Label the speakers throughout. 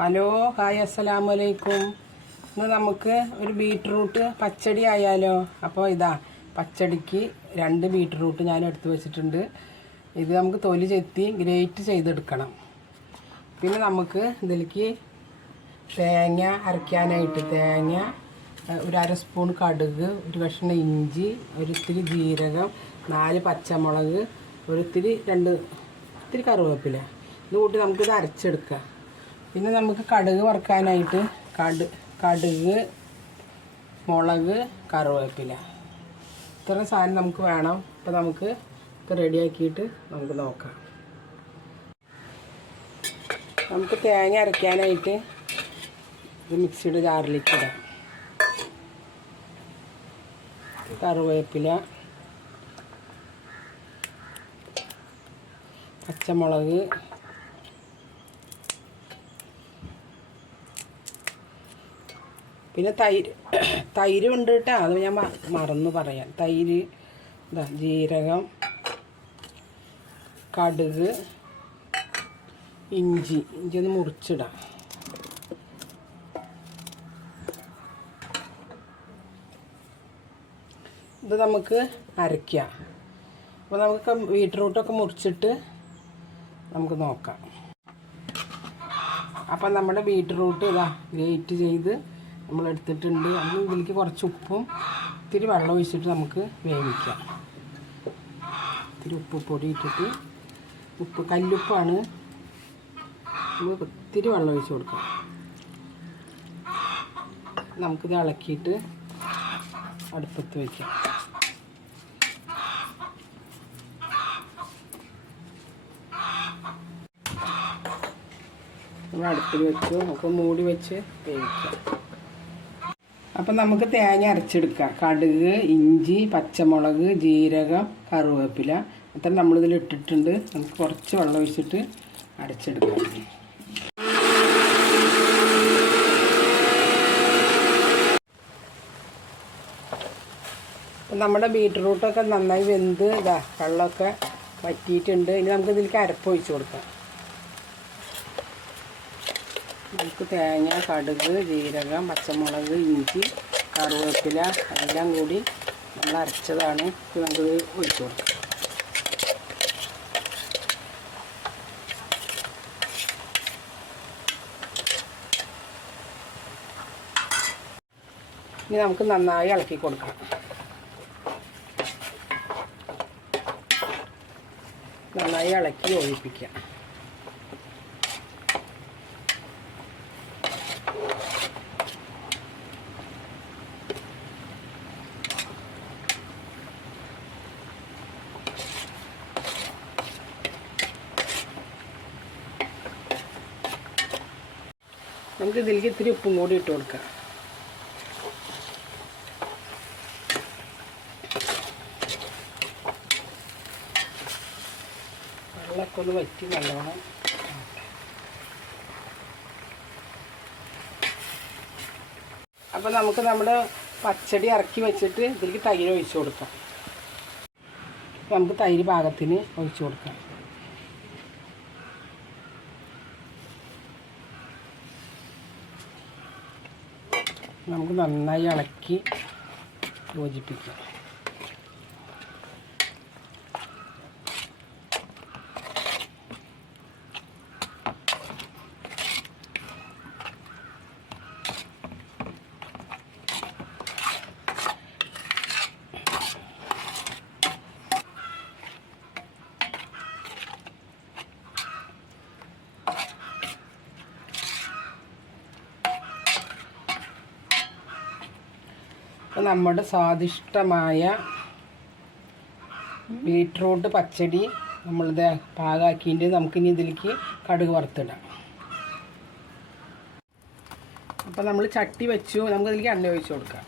Speaker 1: Hello hi അസ്സലാമു അലൈക്കും ഇന്ന് നമുക്ക് ഒരു ബീട്രൂട്ട് പച്ചടി ആയാലോ? അപ്പോൾ ഇതാ പച്ചടിക്ക് രണ്ട് ബീട്രൂട്ട് ഞാൻ എടുത്തു വെച്ചിട്ടുണ്ട്. ഇത് നമുക്ക് തൊലി ചെത്തി ഗ്രേറ്റ് ചെയ്തെടുക്കണം. പിന്നെ നമുക്ക് ഇതിലേക്ക് തേങ്ങ അരയ്ക്കാനായിട്ട് തേങ്ങ ഒരു അര സ്പൂൺ കടുക് ഒരു കഷ്ണം ഇഞ്ചി ഒരിത്തിരി ജീരകം നാല് പച്ചമുളക് ഒരിത്തിരി രണ്ട് ഇത്തിരി കറിവേപ്പില. ഇത് കൂട്ടി നമുക്കിത് അരച്ചെടുക്കാം. പിന്നെ നമുക്ക് കടുക് വറുക്കാനായിട്ട് കടു കടുക് മുളക് കറിവേപ്പില. ഇത്ര സാധനം നമുക്ക് വേണം. അപ്പോൾ നമുക്ക് ഇത് റെഡിയാക്കിയിട്ട് നമുക്ക് നോക്കാം. നമുക്ക് തേങ്ങ അരയ്ക്കാനായിട്ട് ഇത് മിക്സിയുടെ ജാറിലേക്ക് ഇടാം. കറിവേപ്പില പച്ചമുളക് പിന്നെ തൈര് തൈര് ഉണ്ട് കേട്ടോ അത് ഞാൻ മറന്ന് പറയാം തൈര് ഇതാ ജീരകം കടുക് ഇഞ്ചി. ഇഞ്ചി ഒന്ന് മുറിച്ചിടാം. ഇത് നമുക്ക് അരയ്ക്കാം. അപ്പോൾ നമുക്ക് ബീട്രൂട്ടൊക്കെ മുറിച്ചിട്ട് നമുക്ക് നോക്കാം. അപ്പം നമ്മുടെ ബീട്രൂട്ട് ഇതാ ഗ്രേറ്റ് ചെയ്ത് നമ്മൾ എടുത്തിട്ടുണ്ട് നമ്മൾ ഇതിലേക്ക് കുറച്ച് ഉപ്പും ഇത്തിരി വെള്ളം ഒഴിച്ചിട്ട് നമുക്ക് വേവിക്കാം. ഇത്തിരി ഉപ്പ് പൊടി ഇട്ടിട്ട് ഉപ്പ് കല്ലുപ്പാണ്. നമുക്ക് ഒത്തിരി വെള്ളം ഒഴിച്ച് കൊടുക്കാം. നമുക്കിത് ഇളക്കിയിട്ട് അടുപ്പത്ത് വയ്ക്കാം നമ്മൾ അടുപ്പിൽ വെച്ച്. നമുക്ക് മൂടി വെച്ച് വേവിക്കാം. അപ്പം നമുക്ക് തേങ്ങ അരച്ചെടുക്കാം കടുക് ഇഞ്ചി പച്ചമുളക് ജീരകം കറുവേപ്പില. അത്ര നമ്മളിതിൽ ഇട്ടിട്ടുണ്ട്. നമുക്ക് കുറച്ച് വെള്ളം ഒഴിച്ചിട്ട് അരച്ചെടുക്കാം. അപ്പം നമ്മുടെ ബീട്രൂട്ടൊക്കെ നന്നായി വെന്ത് ഇതാ വെള്ളമൊക്കെ വറ്റിയിട്ടുണ്ട്. ഇനി നമുക്കിതിലേക്ക് അരപ്പ് ഒഴിച്ച് കൊടുക്കാം. നമുക്ക് തേങ്ങ കടുക് ജീരകം പച്ചമുളക് ഇഞ്ചി കറുവേപ്പില എല്ലാം കൂടി നമ്മൾ അരച്ചതാണ്. നമുക്ക് ഒഴിച്ചു കൊടുക്കാം. ഇനി നമുക്ക് നന്നായി ഇളക്കി കൊടുക്കാം നന്നായി ഇളക്കി ഒഴിപ്പിക്കാം നമുക്ക് ഇതിലേക്ക് ഇത്തിരി ഉപ്പും കൂടി ഇട്ട് കൊടുക്കാം. വെള്ളമൊക്കെ ഒന്ന് വറ്റി നല്ലോണം അപ്പോൾ നമുക്ക് നമ്മുടെ പച്ചടി ഇറക്കി വെച്ചിട്ട് ഇതിലേക്ക് തൈര് ഒഴിച്ചു കൊടുക്കാം. നമുക്ക് തൈര് പാകത്തിന് ഒഴിച്ചു കൊടുക്കാം. നമുക്ക് നന്നായി ഇളക്കി യോജിപ്പിക്കാം. നമ്മുടെ സ്വാദിഷ്ടമായ ബീട്രൂട്ട് പച്ചടി നമ്മളിത് പാകാക്കിയിട്ട് നമുക്കിനി ഇതിലേക്ക് കടുക് വറുത്തിടാം. അപ്പോൾ നമ്മൾ ചട്ടി വെച്ചു. നമുക്കതിലേക്ക് എണ്ണ ഒഴിച്ചു കൊടുക്കാം.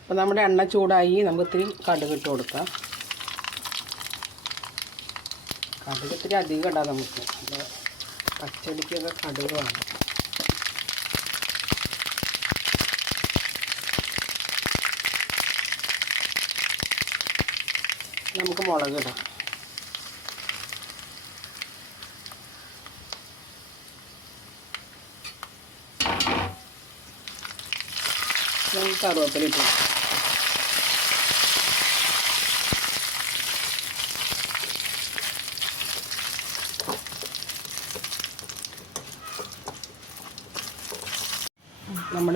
Speaker 1: അപ്പോൾ നമ്മുടെ എണ്ണ ചൂടായി നമുക്ക് ഇത്തിരി കടുക് കൊടുക്കാം. കടുക് ഇത്തിരി അധികം ഇടാം നമുക്ക് പച്ചടിക്കൊക്കെ കടുക് വേണം. നമുക്ക് മുളക് ഇടാം. നമുക്ക് കറുവേപ്പില ഇട്ടു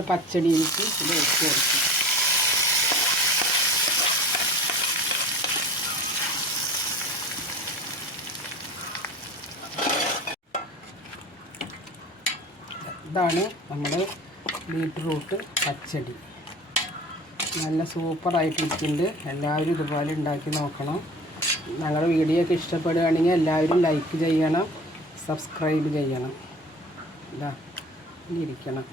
Speaker 1: നമ്മൾ എനിക്ക് ഇത് വെച്ച് കൊടുക്കും ഇതാണ് നമ്മുടെ ബീട്രൂട്ട് പച്ചടി. നല്ല സൂപ്പറായിട്ടിരിക്കുന്നുണ്ട് എല്ലാവരും ഇതുപോലെ ഉണ്ടാക്കി നോക്കണം. ഞങ്ങളുടെ വീഡിയോ ഒക്കെ ഇഷ്ടപ്പെടുകയാണെങ്കിൽ എല്ലാവരും ലൈക്ക് ചെയ്യണം സബ്സ്ക്രൈബ് ചെയ്യണം. ഇതാ ഇരിക്കണം.